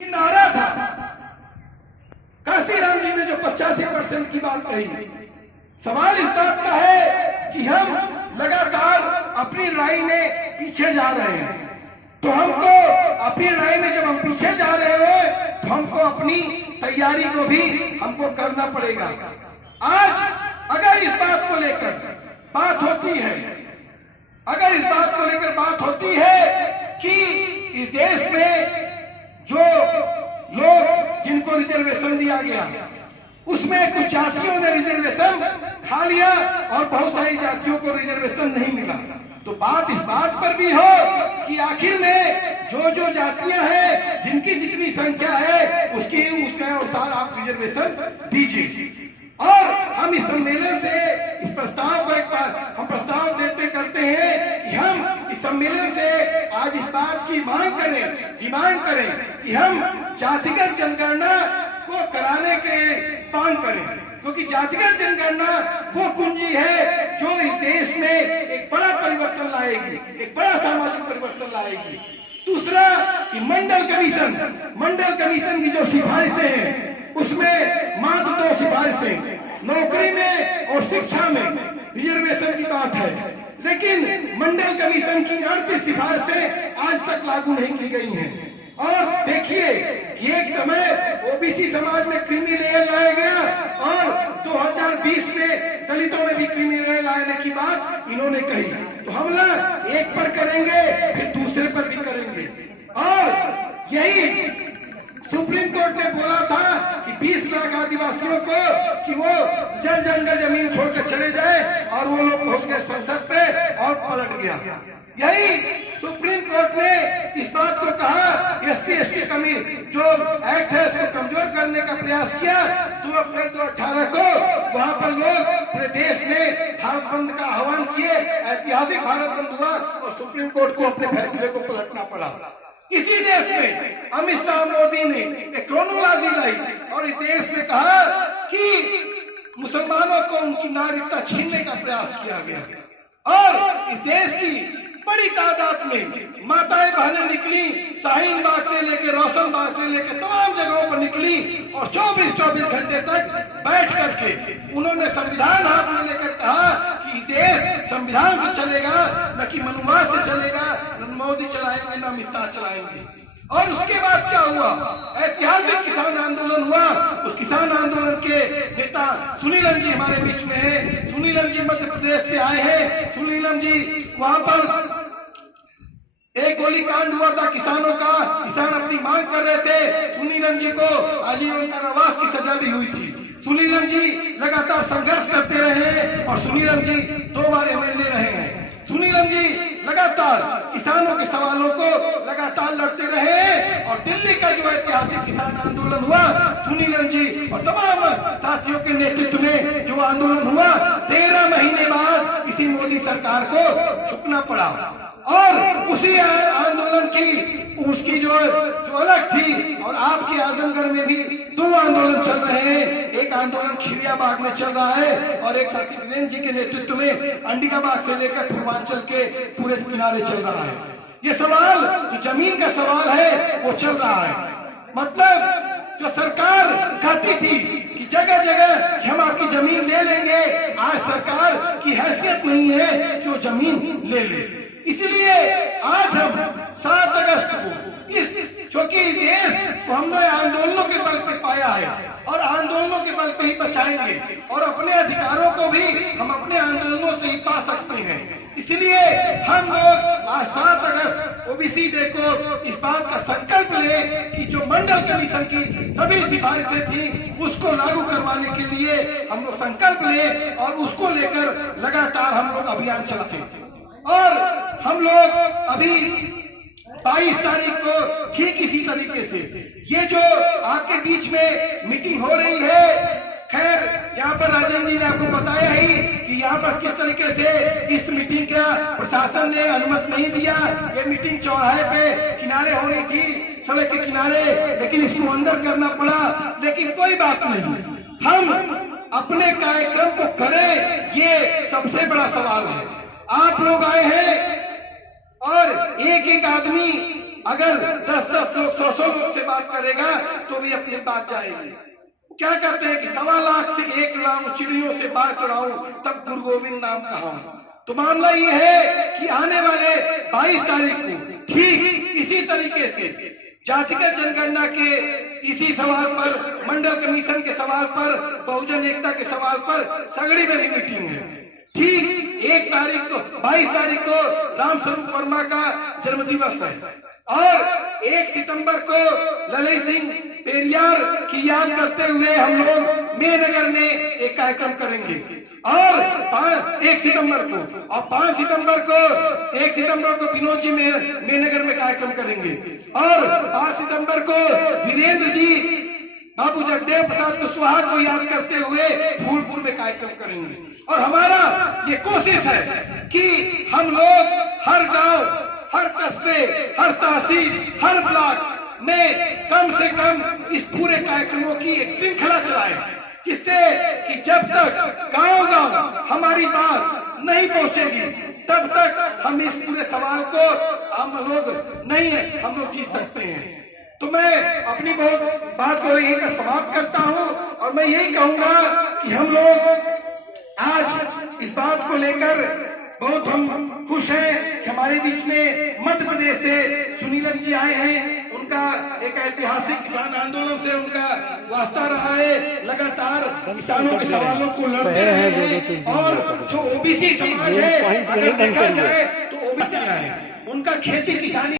नारा था काशीराम जी ने जो 85% की बात कही। सवाल इस बात का है कि हम लगातार अपनी लड़ाई में पीछे जा रहे हैं, तो हमको अपनी लड़ाई में जब हम पीछे जा रहे हैं तो हमको अपनी तैयारी को भी हमको करना पड़ेगा। आज अगर इस बात को लेकर बात होती है, अगर इस बात को लेकर बात होती है कि इस देश में जो लोग जिनको रिजर्वेशन दिया गया उसमें कुछ जातियों ने रिजर्वेशन खा लिया और बहुत सारी जातियों को रिजर्वेशन नहीं मिला, तो बात इस बात पर भी हो कि आखिर में जो जो जातियां हैं जिनकी जितनी संख्या है उसके अनुसार आप रिजर्वेशन दीजिए। और हम इस सम्मेलन से इस प्रस्ताव को एक बार हम प्रस्ताव देते करते हैं कि हम इस सम्मेलन से आज इस बात की मांग करें, डिमांड करें कि हम जातिगत जनगणना को कराने के मांग करें, क्योंकि जातिगत जनगणना वो कुंजी है जो इस देश में एक बड़ा परिवर्तन लाएगी, एक बड़ा सामाजिक परिवर्तन लाएगी। दूसरा कि मंडल कमीशन की जो सिफारिशें हैं उसमें मात्र 2 सिफारिशें नौकरी में और शिक्षा में रिजर्वेशन की बात है, लेकिन मंडल कमीशन की 38 सिफारिशें आज तक लागू नहीं की गई हैं। और देखिए एक समय ओबीसी समाज में क्रीमी लेयर लाया गया और 2020 में दलितों में भी क्रीमी लेयर लाने की बात इन्होंने कही, तो हमला एक पर करेंगे फिर दूसरे पर भी करेंगे। और यही सुप्रीम कोर्ट ने बोला था कि 20 लाख आदिवासियों को कि वो जल जंगल जमीन छोड़कर चले जाए, और वो लोग पहुंच गए संसद पे और पलट गया। यही सुप्रीम कोर्ट ने इस बात को कहा SC/ST जो एक्ट है उसको कमजोर करने का प्रयास किया। 2 अप्रैल 2018 को वहां पर लोग पूरे देश में भारत बंद का आह्वान किए, ऐतिहासिक भारत बंद हुआ और सुप्रीम कोर्ट को अपने फैसले को पलटना पड़ा। इसी देश में अमित शाह मोदी ने एक क्रोनोलॉजी लाई और इस देश में कहा कि मुसलमानों को उनकी नागरिकता छीनने का प्रयास किया गया, और इस देश की बड़ी तादाद में माताएं बहनें निकली, शाहीन बाग से लेकर रोशन बाग से लेकर तमाम जगहों पर निकली और 24 घंटे तक बैठ करके उन्होंने संविधान हाथ में लेकर कहा कि देश संविधान से चलेगा, न कि मनुवाद से चलेगा, न मोदी चलाएंगे न अमित शाह चलाएंगे। और उसके बाद क्या हुआ? ऐतिहासिक किसान आंदोलन हुआ। उस किसान आंदोलन के नेता सुनीलम जी हमारे बीच में है। सुनीलम जी मध्य प्रदेश से आए हैं। सुनीलम जी वहां पर एक गोलीकांड हुआ था किसानों का, किसान अपनी मांग कर रहे थे, सुनीलम जी को आजीवन कारावास की सजा भी हुई थी। सुनीलम जी लगातार संघर्ष करते रहे और सुनीलम जी 2 बार MLA रहे हैं। सुनीलम जी लगातार किसानों के सवालों को लगातार लड़ते रहे और दिल्ली का जो ऐतिहासिक किसान आंदोलन हुआ, सुनीलम जी और तमाम साथियों के नेतृत्व में जो आंदोलन हुआ, 13 महीने बाद किसी मोदी सरकार को झुकना पड़ा। और उसी आंदोलन की उसकी जो अलग थी, और आपके आजमगढ़ में भी 2 आंदोलन चल रहे हैं। एक आंदोलन खिरियाबाग में चल रहा है और एक साथी वीरेंद्र जी के नेतृत्व में अंडिकाबाग से लेकर पूर्वांचल के पूरे किनारे चल रहा है। ये सवाल जो जमीन का सवाल है वो चल रहा है। मतलब जो सरकार कहती थी कि जगह जगह हम आपकी जमीन ले लेंगे, आज सरकार की हैसियत नहीं है कि वो जमीन ले ले। इसलिए आज हम 7 अगस्त को इस चूंकि देश को हमने आंदोलनों के बल पे पाया है और आंदोलनों के बल पे ही बचाएंगे, और अपने अधिकारों को भी हम अपने आंदोलनों से ही पा सकते हैं। इसलिए हम लोग आज 7 अगस्त ओबीसी डे को इस बात का संकल्प ले कि जो मंडल कमीशन की सभी सिफारिशें थी उसको लागू करवाने के लिए हम लोग संकल्प ले और उसको लेकर लगातार हम लोग अभियान चलाते। और हम लोग अभी 22 तारीख को ठीक इसी तरीके से ये जो आपके बीच में मीटिंग हो रही है, खैर यहाँ पर राजेंद्र जी ने आपको बताया ही कि यहाँ पर किस तरीके से इस मीटिंग का प्रशासन ने अनुमति नहीं दिया। ये मीटिंग चौराहे पे किनारे हो रही थी, सड़क के किनारे, लेकिन इसको अंदर करना पड़ा। लेकिन कोई बात नहीं, हम अपने कार्यक्रम को करें, ये सबसे बड़ा सवाल है। आप लोग आए हैं और एक एक आदमी अगर 10-10 लोग 100 लोग से बात करेगा तो भी अपनी बात जाएगी। क्या कहते हैं कि 1.25 लाख से 1 लाख चिड़ियों से बात चढ़ाऊं तब गुरु गोविंद नाम कहा। तो मामला ये है कि आने वाले 22 तारीख को ठीक इसी तरीके से जातिगत जनगणना के इसी सवाल पर, मंडल कमीशन के सवाल पर, बहुजन एकता के सवाल पर सगड़ी में भी मीटिंग है। ठीक 1 तारीख को 22 तारीख को रामस्वरूप वर्मा का जन्मदिवस है और 1 सितंबर को ललित सिंह पेरियार की याद करते हुए हम लोग मेनगर में एक कार्यक्रम करेंगे और 1 सितंबर को और 5 सितंबर को 1 सितंबर को विनोद जी मेनगर में कार्यक्रम करेंगे और 5 सितंबर को वीरेंद्र जी बाबू जगदेव प्रसाद कुशवाहा को याद करते हुए फूलपुर में कार्यक्रम करेंगे। और हमारा ये कोशिश है कि हम लोग हर गांव, हर कस्बे, हर तहसील, हर ब्लॉक में कम से कम इस पूरे कार्यक्रमों की एक श्रृंखला चलाएं, जिससे कि जब तक गांव-गांव हमारी बात नहीं पहुंचेगी तब तक हम इस पूरे सवाल को हम लोग जीत सकते हैं। तो मैं अपनी बात को यहीं पर समाप्त करता हूं और मैं यही कहूंगा कि हम लोग आज इस बात को लेकर बहुत हम खुश हैं कि हमारे बीच में मध्य प्रदेश से सुनीलम जी आए हैं। उनका एक ऐतिहासिक किसान आंदोलन से उनका वास्ता रहा है, लगातार किसानों के सवालों को लड़ते रहे हैं और जो ओबीसी समाज है अगर देखा जाए तो ओबीसी है, उनका खेती किसानी